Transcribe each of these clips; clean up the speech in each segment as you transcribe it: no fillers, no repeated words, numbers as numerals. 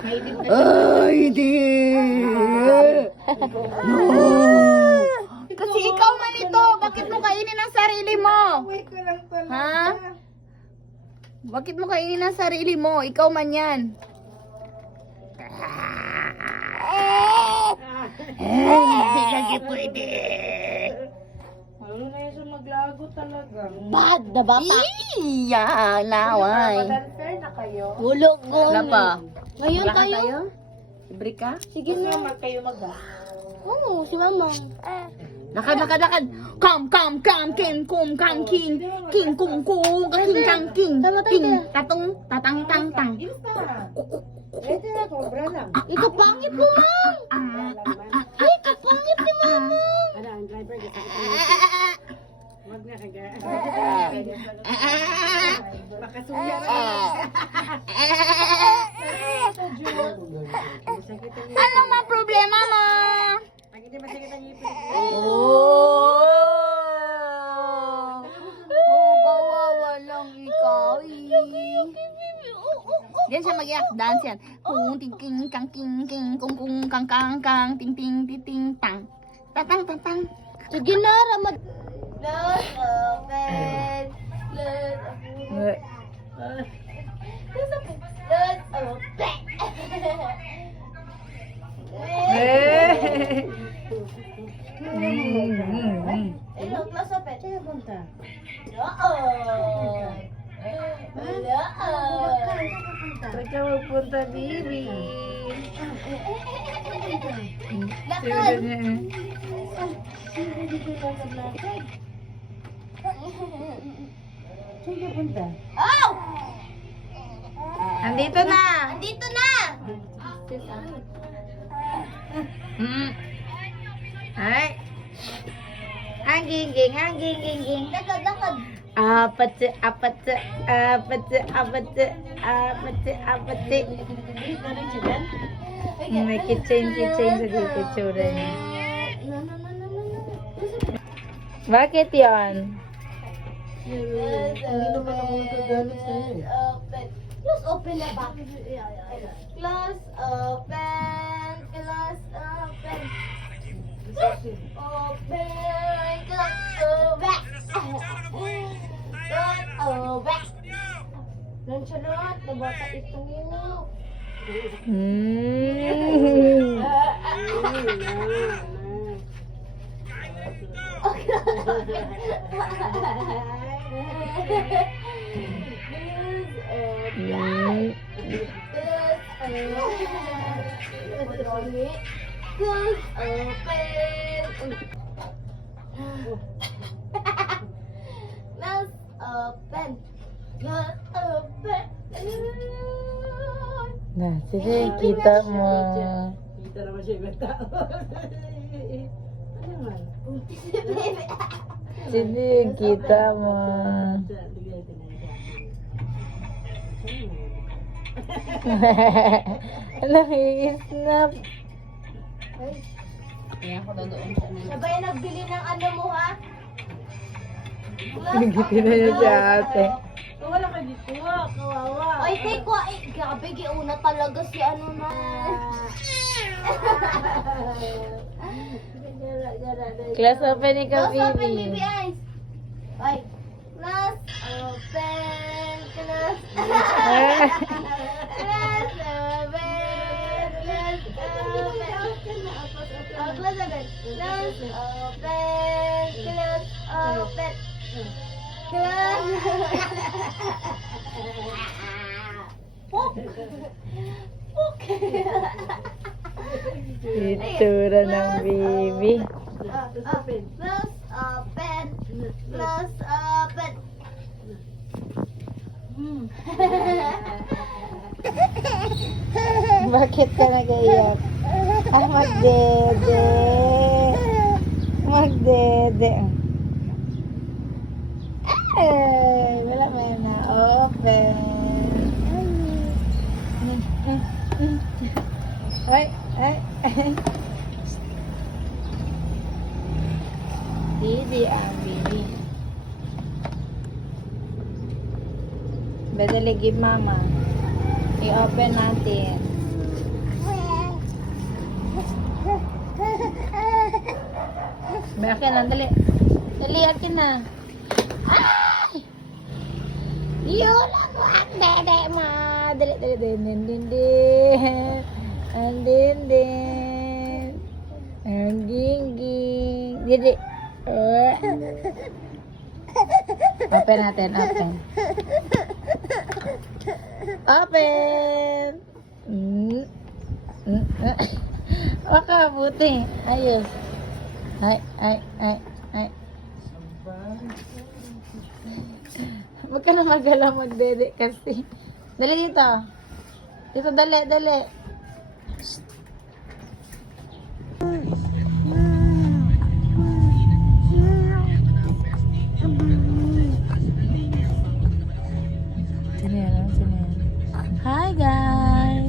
Ay, di! No! Kasi ikaw man ito, bakit mo kainin ang sarili mo? Ha? Bakit mo kainin ang sarili mo? Ikaw man yan. Hindi lagi pwede. Ano na yun siya maglago talaga. Bad na bata. Iya, laway. Fair na kayo. Hulog ko. Wala pa. Ngayon Wala ka tayo. tayo? Libre ka? Sige na. Kayo mag-a. Oo, si mama. Lakad, lakad, lakad. Kam, king, kum, kang, king. King, kum, kum, king, kang, king. King, tatong, tatang, tang, tang. Ito na, cobra lang. Ikaw pangit mo, ma'am. Ikaw pangit ni mama. Ano, ang driver ka. Wag na kaga. Makasuya na. Anong mga problema mo? Ang hindi masakit ang ipin. Oh! Oh, kawawa lang ikaw. Diyan siya mag-iyak. Dance yan. Kung ting king kang king king kung kang kang kang ting ting ting ting tang. Tatang tatang. Sige na, ramad. Lord open. Lord open. Lord open. Hello, close open. Kaya punta. Oo. Hello. Saan ka magpunta, baby? Lakad. Saan ka punta? Oh! Andito na. Andito na! Ay. Ang ginging, ang ginging. Lakad, lakad. Apat, apat, apat, apat, apat, apat. May kitchen sa dito, tsura niya. Bakit yan? Hindi naman ako magagalit sa'yo eh. Close open na ba? Close open. Close open. Open. Close open. Close open. Nonchalant na bata ito. Close open. Close open. Close open. Na, sige, kita mo. Kita naman siya ibang tao. Ano naman? Sige, kita mo. Naki-snap. Sabay nagbili ng ano mo ha? Nagitin na niya si ate. Wala ka dito, kawawa. Ay, teko, grabe, giuna talaga si ano na. Class open ikaw, Close open, baby. baby eyes. Ay, close open, close Close open, close open. Oh, close open. Close open, close open. Itura ng baby. Close open. Close open. Bakit ka nag-iyak? Ah, magdede. Magdede. Ay, wala mo yun na open. Ay, ay, ay. Didi, baby. Better give mama. I-open natin. May akin na, dali. Dali, akin na. Ay! Yun lang ang dede mo. Dali, dali, din, din, din. Ang din, din. Ang gingging. Dili. Open natin, open. Open! Baka, buti. Ayos. Ay. Huwag ka na magala magdede kasi. Dali dito. Dito, dali. Hi guys.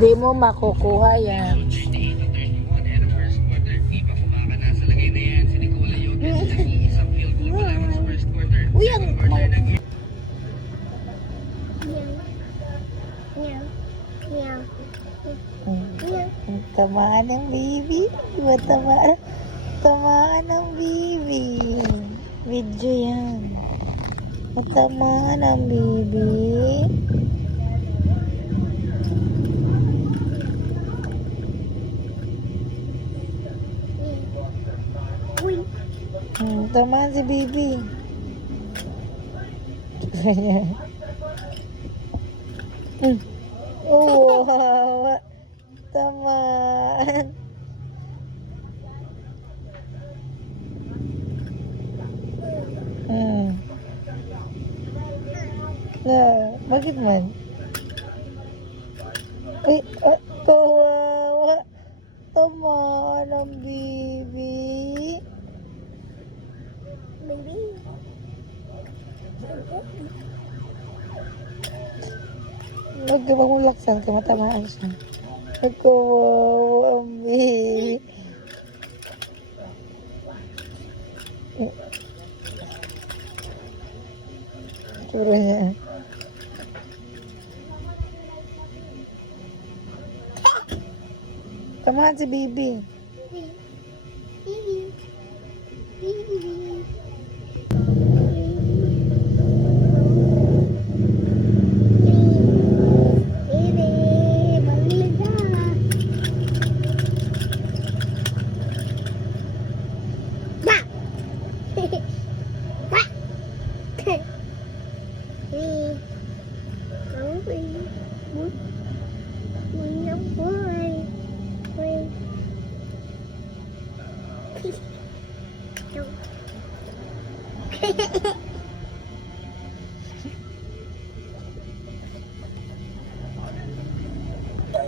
Hindi mo makukuha yan. Uy, ang tamaan ng baby. Diba tamaan ng baby. Video yan. Tamaan ng baby. Tamaan si baby. Oh, wow. Tamaan. Bakit man? Ay, kawawa. Tamaan ang baby. Huwag ka bang mulaksan ka, matamaan siya. Kawawa ang baby. Tsura niya. Tamaan si baby.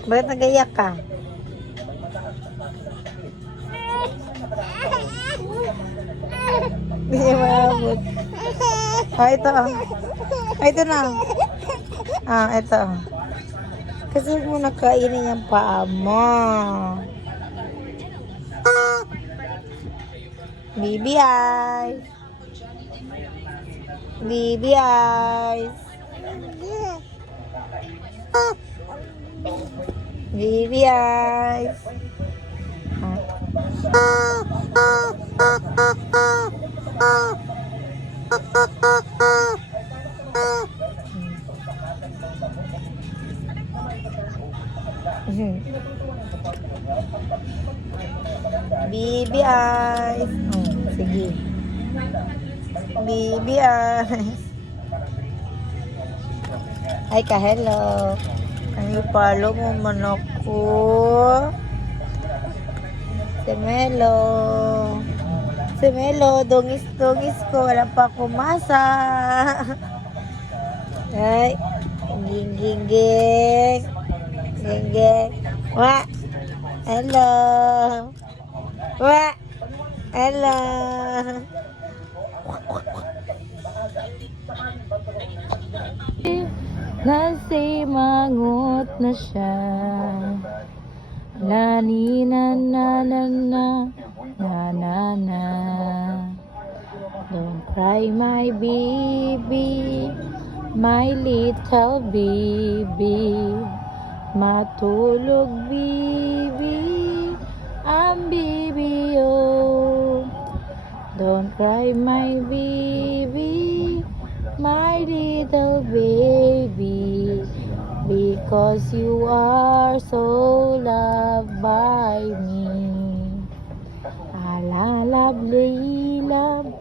Bakit nag-iyak ka? Hindi niya maabot. Ito. Ito na. Ito. Kasi huwag mo nakainin yung paa mo. Baby eyes. Baby eyes. Baby eyes. Baby eyes. Sige. Baby eyes. Ay ka, hello. Ay, palo mo man ako. Si Melo, dungis ko. Wala pa kumasa. Ay, ging. Wa. Hello. Wa. Hello. Kasi mangot na siya. Lani na. Don't cry my baby. my little baby. Matulog, baby, ang baby, oh. Don't cry, my baby, my little baby, because you are so loved by me. Lovely love,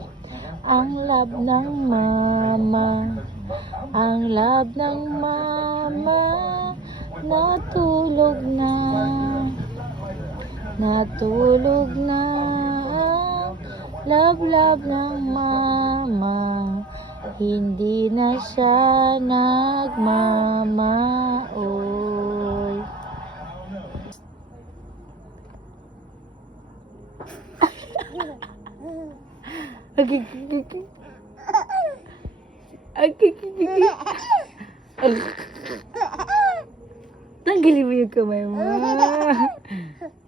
ang love ng mama, ang love ng mama, natulog na, natulog na, ang love ng mama, hindi na siya nagmamaoy. Tanggalin mo yung kamay mo.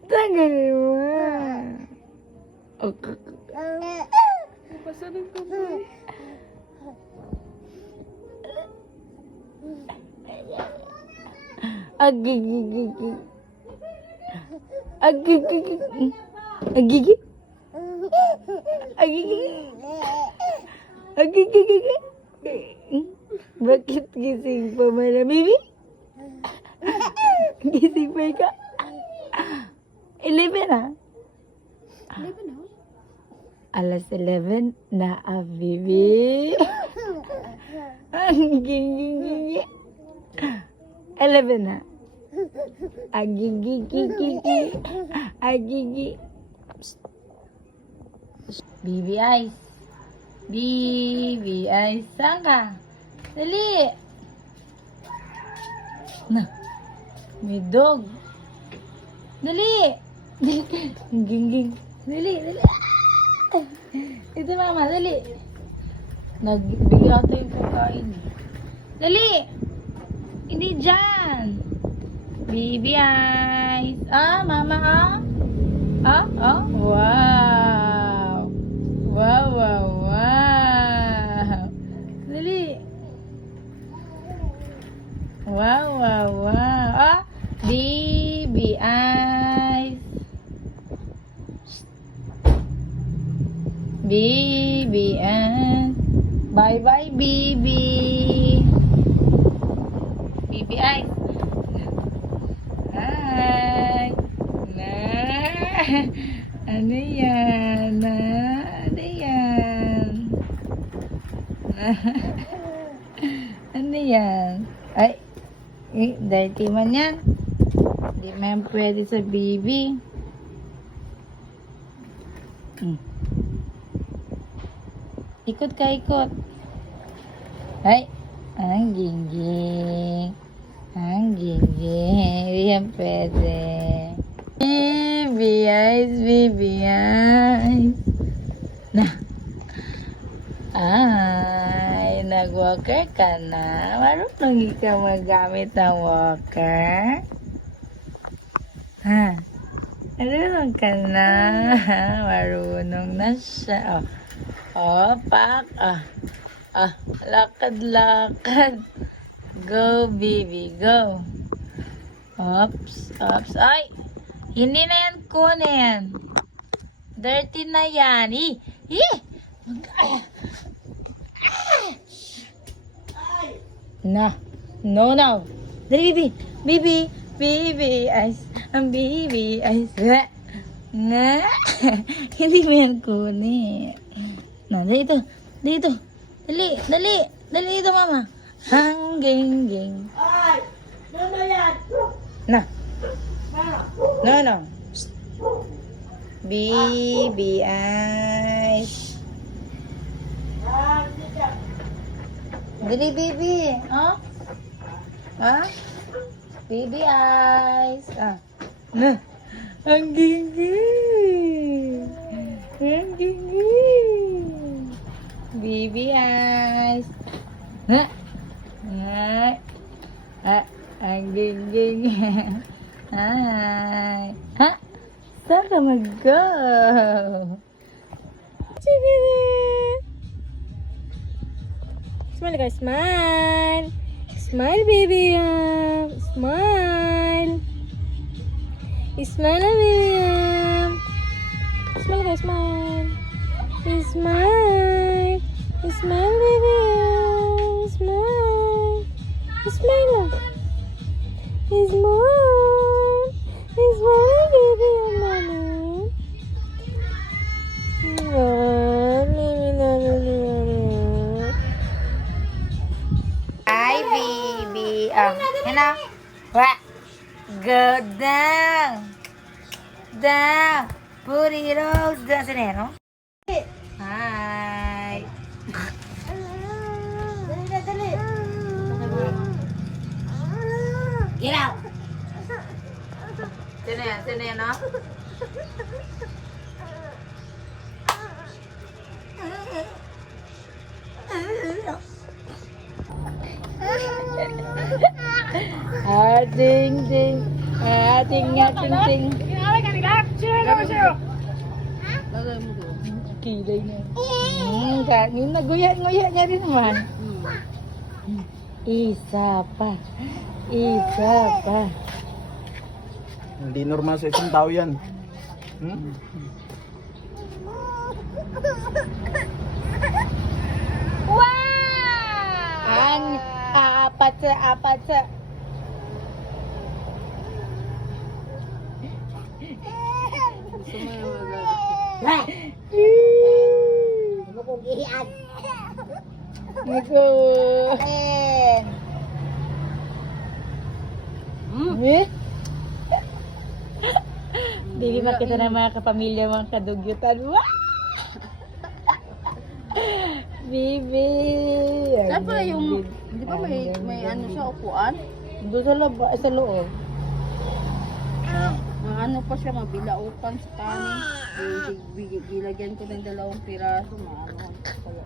Tanggalin mo. Pasanin ko ba? Agigigigi. Agigigigi. Agigi. Agigigigi. Bakit gising pa man, baby? Gising pa ka? 11 ah? 11 na? Alas 11 na baby. Agigigigi. 11 na. Agigigigi. Agigi. Baby Ice. Baby Ice. Saan ka? Dali. Na. May dog. Dali. Ging. Dali. Ito mama, dali. Nagbigay ata yung pagkain. Dali. Hindi dyan. Baby Ice. Mama Wow. Wow. Dali. Wow. Baby Ice. Baby Ice. Bye, baby. Baby Ice. Hi. Ano yan? Ano yan? Ay, dirty man yan. Hindi man pwede sa baby. Ikot ka, ikot. Ay, ang gingging. Hindi yan pwede. Baby Ice. Ay, nag-walker ka na. Marunong ka magamit ng walker? Ha? Marunong ka na. Marunong na siya. Pak. Lakad. Go, baby, go. Ops. Ay! Hindi na yan kunin. Dirty na yan. No. Dali, baby Ice. Ang baby Ice. Hindi mo yan kunin. Dali ito. Dali ito, mama. Ang ging. Ay! Ano yan? No. Psst. Baby Ice. Dali, baby. Ha? Baby Ice. Ang ginging. Baby Ice. Ang ginging. Hi. Saan ka mag-go? Smile ka, smile. Smile, baby. Smile. Smile, baby. Smile ka, smile. Smile. Smile, baby. Smile. Smile. Smile. Smile, baby. Mama. Hi, baby. Ano? What? Go down. Down. Put it all down. Sinero? Hi. Dali na, dali. Get out. Sino yan, no? Ating ding, ating ting. Kilay na. Yung naguya-nguya niya rin naman. Isa pa. Hindi normal sa isang tao yan. Wow! Ang apat sa. Ano kong gihian? Nako. Eh? Dili makita ng mga kapamilya, mga kadugyutan. Wow! Bibi! Saan pala yung, di ba may ano siya, upuan? Doon sa loob, sa loob. Mga ano pa siya, mabilaukan sa kanin. Gilagyan ko ng 2 piraso, maano pa pala.